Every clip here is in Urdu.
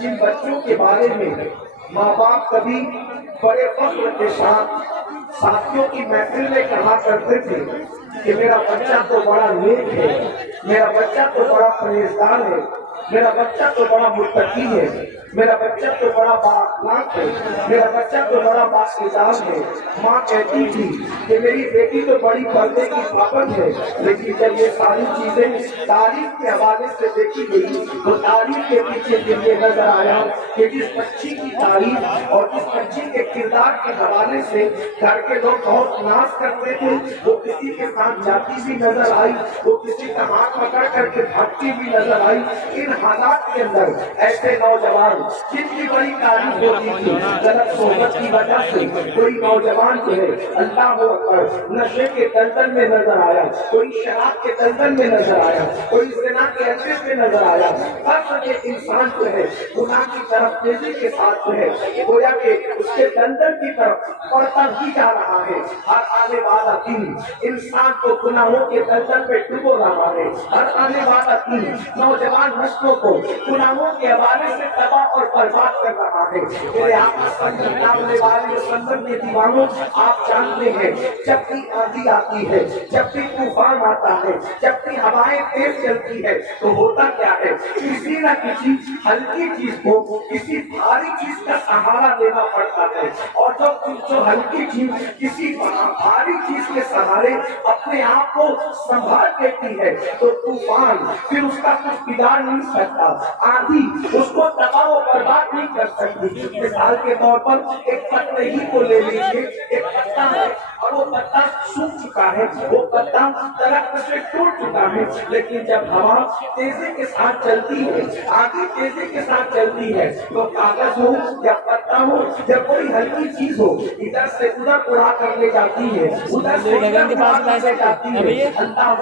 جن بچوں کے بارے میں ماں باپ کبھی بڑے فخر کے ساتھ ساتھیوں کی محفل میں کہا کرتے تھے کہ میرا بچہ تو بڑا نیک ہے، میرا بچہ تو بڑا پرہیزگار ہے، میرا بچہ تو بڑا متقی ہے، میرا بچہ تو بڑا بااخلاق ہے، میرا بچہ تو بڑا بااستعداد ہے۔ ماں کہتی تھی کہ میری بیٹی تو بڑی پردے کی پابند ہے، لیکن جب یہ ساری چیزیں تعریف کے حوالے سے دیکھی گئی تو تعریف کے پیچھے پھر یہ نظر آیا کہ جس بچی کی تعریف اور جس بچی کے کردار کے حوالے سے گھر کے لوگ بہت ناز کرتے تھے، وہ کسی کے ساتھ جاتی بھی نظر آئی، وہ کسی کا ہاتھ پکڑ کر کے بھاگتی بھی نظر آئی۔ ان حالات کے اندر ایسے نوجوان جن کی بڑی تعریف ہوتی تھی، غلط صحبت کی وجہ سے کوئی نوجوان جو ہے اللہ اکبر نشے کے دلدل میں نظر آیا، کوئی شراب کے دلدل میں نظر آیا، کوئی زنا کے اڈے میں نظر آیا۔ ہر ایک انسان جو ہے گناہ کی طرف تیزی کے ساتھ جو ہے گویا کہ اس کے دلدل کی طرف بڑھتا ہی جا رہا ہے۔ ہر آنے والا دن انسان کو گناہوں کے دلدل میں ڈبو رہا ہے۔ ہر آنے والا دن نوجوان نسلوں کو گناہوں کے حوالے سے تباہ اور برباد کر رہا ہے۔ میرے آقا صلی اللہ علیہ وسلم کے دیوانوں، آپ جانتے ہیں جب بھی آندھی آتی ہے، جب بھی طوفان آتا ہے، جب بھی ہوائیں تیز چلتی ہے تو ہوتا کیا ہے، کسی نہ کسی ہلکی چیز کو کسی بھاری چیز کا سہارا لینا پڑتا ہے، اور جو ہلکی چیز کسی بھاری چیز کے سہارے اپنے آپ کو سنبھال دیتی ہے تو طوفان پھر اس کا کچھ بگاڑ نہیں سکتا، آندھی اس کو تباہ و برباد نہیں کر سکتی۔ مثال کے طور پر ایک پتے ہی کو لے لیجیے، ایک پتا ہے اور وہ پتا سوکھ چکا ہے، وہ پتا درخت سے ٹوٹ چکا ہے، لیکن جب ہوا تیزی کے ساتھ چلتی ہے، آندھی تیزی کے ساتھ چلتی ہے تو کاغذ ہو یا پتا ہو یا کوئی ہلکی چیز ہو ادھر سے ادھر اڑا کر لے جاتی ہے، ادھر سے ادھر اڑا کر لے جاتی ہے۔ اللہ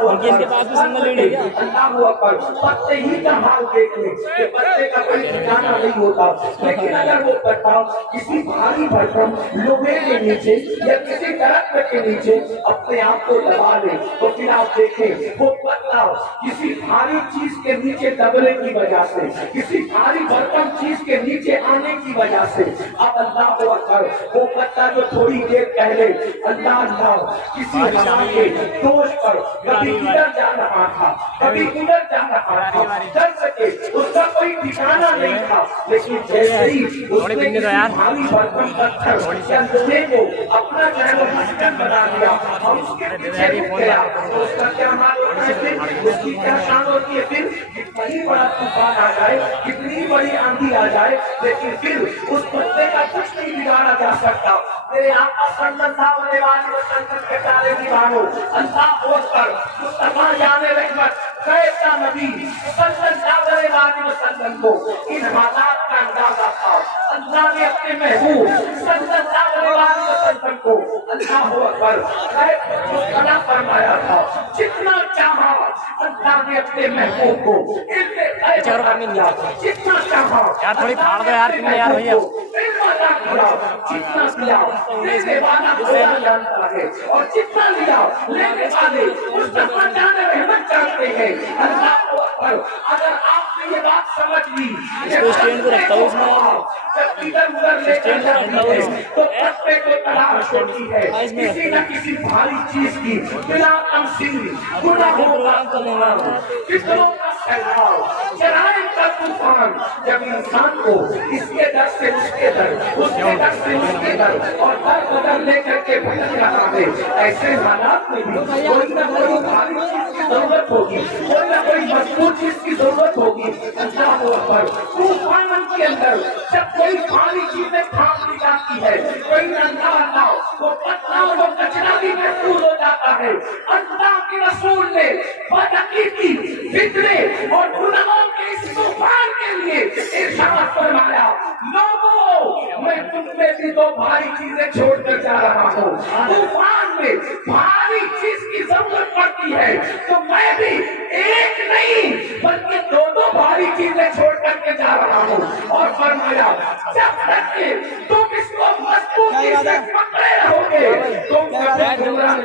اکبر، پتے ہی کا حال دیکھ لیں کہ پتے کا کوئی ٹھکانا نہیں ہوتا، لیکن اگر وہ پتا کسی بھاری بھرکم لوہے کے نیچے یا کسی درخت کے نیچے اپنے آپ کو دبا لے تو پھر آپ دیکھیں وہ پتا کسی بھاری چیز کے نیچے دبنے کی وجہ سے، کسی بھاری بھرکم چیز کے نیچے آنے کی وجہ سے اب اللہ اکبر وہ پتا جو تھوڑی دیر پہلے اللہ کسی ہوا کے دوش پر کبھی ادھر جا رہا تھا کبھی ادھر جا رہا تھا، چل سکے اس کا کوئی ٹھکانا نہیں تھا، لیکن جیسے ہی اس نے کسی بھاری بھرکم پتھر یا لوہے کو اپنا جو ہے وہ مسکن بنا لیا اور اس کے پیچھے رک گیا تو اس کا کیا حال ہوتا ہے، پھر اس کی کیا شان ہوتی ہے، پھر کتنی بڑا طوفان آ جائے، کتنی بڑی آندھی آ جائے، لیکن پھر اس پتے کا کچھ نہیں بگاڑا جا سکتا۔ میرے آقا صلی اللہ علیہ وسلم کے پیارے دیوانوں، اللہ اکبر، مصطفیٰ جان رحمت کیسا نبی صلی اللہ علیہ وسلم کو ان حالات کا اندازہ تھا۔ اللہ نے اپنے محبوب صلی اللہ علیہ وسلم کو اللہ اکبر مطلع فرمایا تھا، جتنا چاہا اللہ نے اپنے محبوب کو جتنا چاہا یار تھوڑی پھاڑ دو یار، تم نے یار بھیا جتنا دیا لینے والا اللہ جانتا ہے اور جتنا لیا لینے والے مصطفیٰ جان رحمت جانتے ہیں۔ اللہ اکبر، اگر آپ نے یہ بات سمجھ لی جب ادھر ادھر لے کر جاتی ہے تو پتے کو تلاش ہوتی ہے کسی نہ کسی بھاری چیز کی، بلا تمثیل گناہوں کا طوفان، فکروں کا سیلاب، جرائم کا طوفان جب انسان کو اس کے در سے اس کے در، اس کے در سے اس کے در اور در بدر لے کر کے بھٹک رہا ہے، ایسے حالات میں بھی کوئی نہ کوئی بھاری چیز کی ضرورت ہوگی، کوئی نہ کوئی مضبوط چیز کی ضرورت ہوگی۔ اللہ اکبر، طوفان کے اندر جب کوئی بھاری چیزیں تھام لی جاتی ہے، کوئی نہ وہ پتھر اور وہ کچرا بھی محفوظ ہو جاتا ہے۔ اللہ کے رسول نے بدعقیدی، فتنے اور گناہوں کے اس طوفان کے لیے ارشاد فرمایا، لوگوں میں تم میں بھی دو بھاری چیزیں چھوڑ کر جا رہا ہوں۔ طوفان میں بھاری چیز کی ضرورت پڑتی ہے تو میں بھی ایک نہیں بلکہ دو بھاری چیزیں چھوڑ کر کے جا رہا ہوں، اور فرمایا جب تک کہ تم اس کو مضبوطی سے پکڑے رہو گے تم کبھی گمراہ